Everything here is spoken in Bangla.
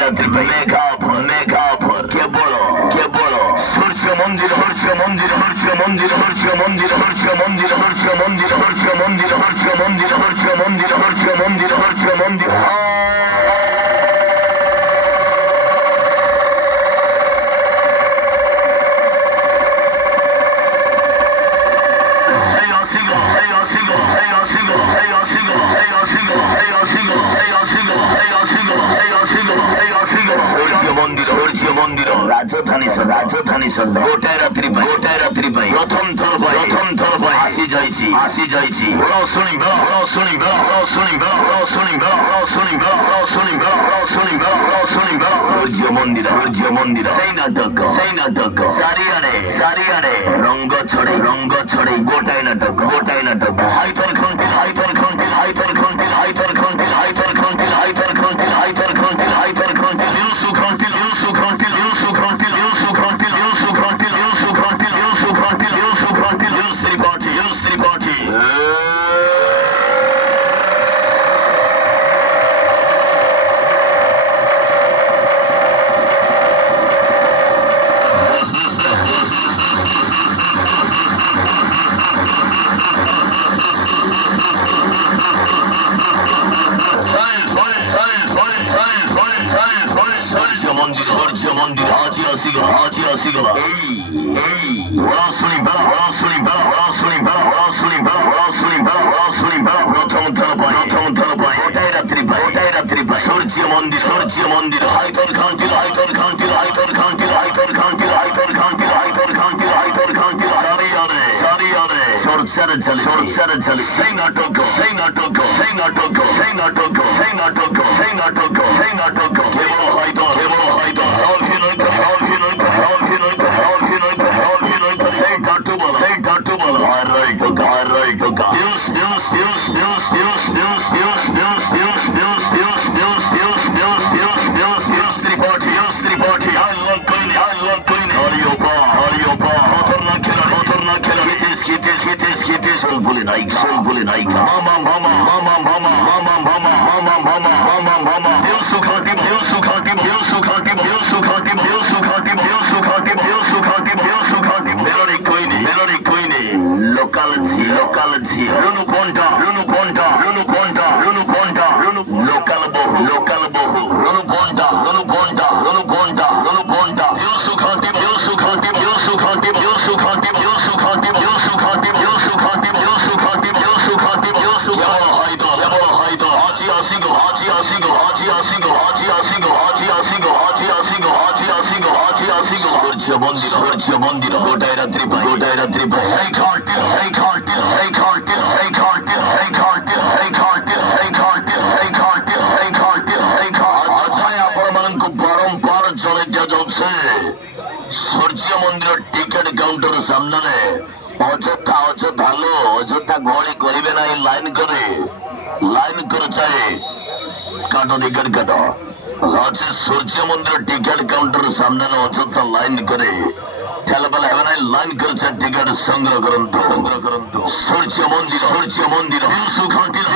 রাত্রি মেঘাফর কেবল সূর্য মন্দির রাজধানী গোটায় রাত্রি পাই প্রথম থর পাই আসি যাইছি শুনিবা সূর্য মন্দির সেই নাটক চারিয়াড়ে রঙ্গ ছড়ে গোটায় নাটক হাইতর খন্তিল মন্দির আজি আসি গলা এই ওরা শুনিবা প্রথম থর পাই গোটায় রাত্রি পাই সূর্য মন্দির হাইতর খান্তিল সারিয়ারে সরচারে চলে সেই নাটক কেবল হয়তো সেই টাটু বলো আর রাইট ভুলে নাই লোকাল ঝি রুনু কোনটা লোকাল বহু রুনু কোনটা সূর্য মন্দির গোটায় রাত্রি পাই এই খাটিল বারম্বার চলে যাচ্ছে সূর্য মন্দির টিকেট কাউন্টার সামনে অযথা গড়ি করিবে না এই লাইন করে চাই কাটো টিকেট কাটো হচ্ছে সূর্য মন্দির টিকেট কাউন্টার সামনে অযথা লাইন করে ঠেলাবেলা হবে না লাইন করেছে টিকেট সংগ্রহ করুন সূর্য মন্দির সুখান্তিল